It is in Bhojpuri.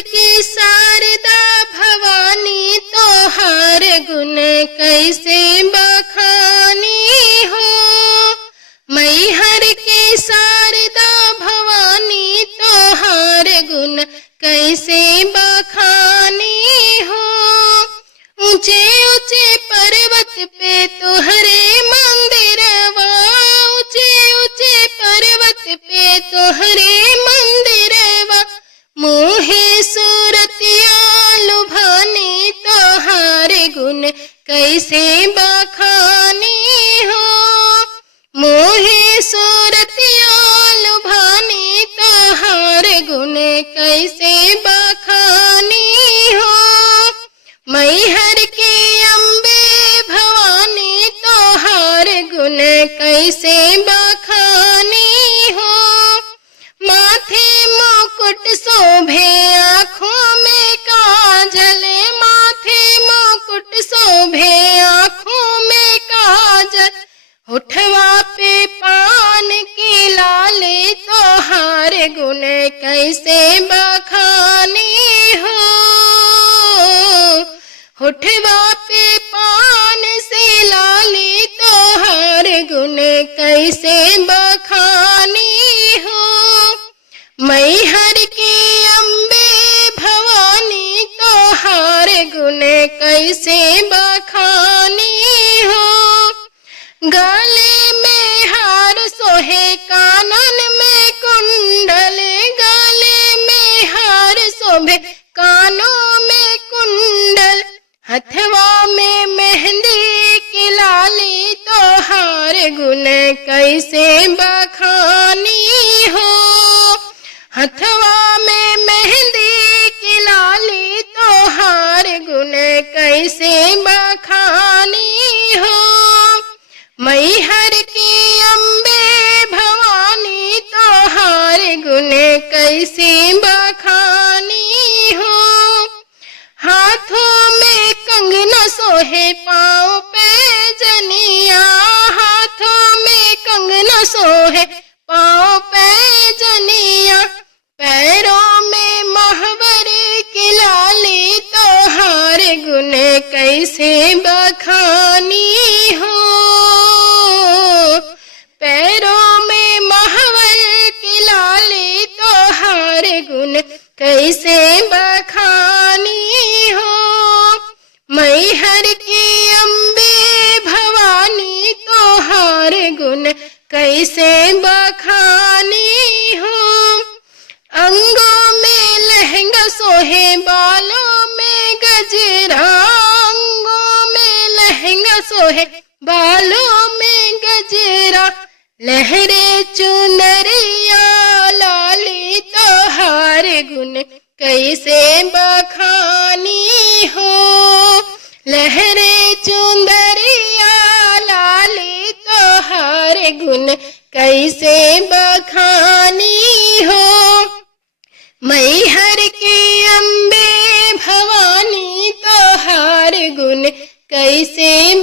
की शारदा भवानी तोहार गुण कैसे बखानी हो। मैहर की शारदा भवानी तोहार गुण कैसे बखानी हो। ऊंचे ऊंचे पर्वत पे तोहरे मंदिरवा, ऊंचे ऊंचे पर्वत पे तोहरे मंदिरवा। मोहे सूरतिया लुभानी तोहार गुण कैसे बखानी हो। मोहे सूरतिया लुभानी तोहार गुण कैसे बखानी हो। मैहर की अम्बे भवानी तोहार गुण कैसे बखानी हो। माथे मुकुट शोभे आँखों में काजल, माथे मुकुट शोभे आँखों में काजल। होठवा पे पान की लाली तोहार गुण कैसे बखानी हो। होठवा पे पान से लाली तोहार गुण कैसे बखानी हो। मैहर की अम्बे भवानी तोहार गुण कैसे बखानी हो। गले में हार सोहे कानन में कुंडल, गले में हार शोभे कानों में कुंडल। हथवा में मेहंदी की लाली तोहार गुण कैसे बखानी हो। हथवा में मेहंदी की लाली तोहार गुण कैसे बखानी हो। मैहर की अम्बे भवानी तोहार गुण कैसे बखानी हो। हाथों में कंगना सोहे पाँव पे जनिया, हाथों में कंगना सोहे पाँव पे जनिया। पैरों में महवर की लाली तोहार गुण कैसे बखानी हो। पैरों में महवर की लाली तोहार गुण कैसे बखानी हो। मैहर की अम्बे भवानी तोहार गुण कैसे बखानी हो। अंगों में लहंगा सोहे बालों में गजरा, अंगों में लहंगा सोहे बालों में गजरा। लहरे चुनरिया लाली तोहार गुण कैसे बखानी हो। लहरे चुनरिया लाली तोहार गुण कैसे बखानी हो। मैहर की अम्बे भवानी तोहार गुण कैसे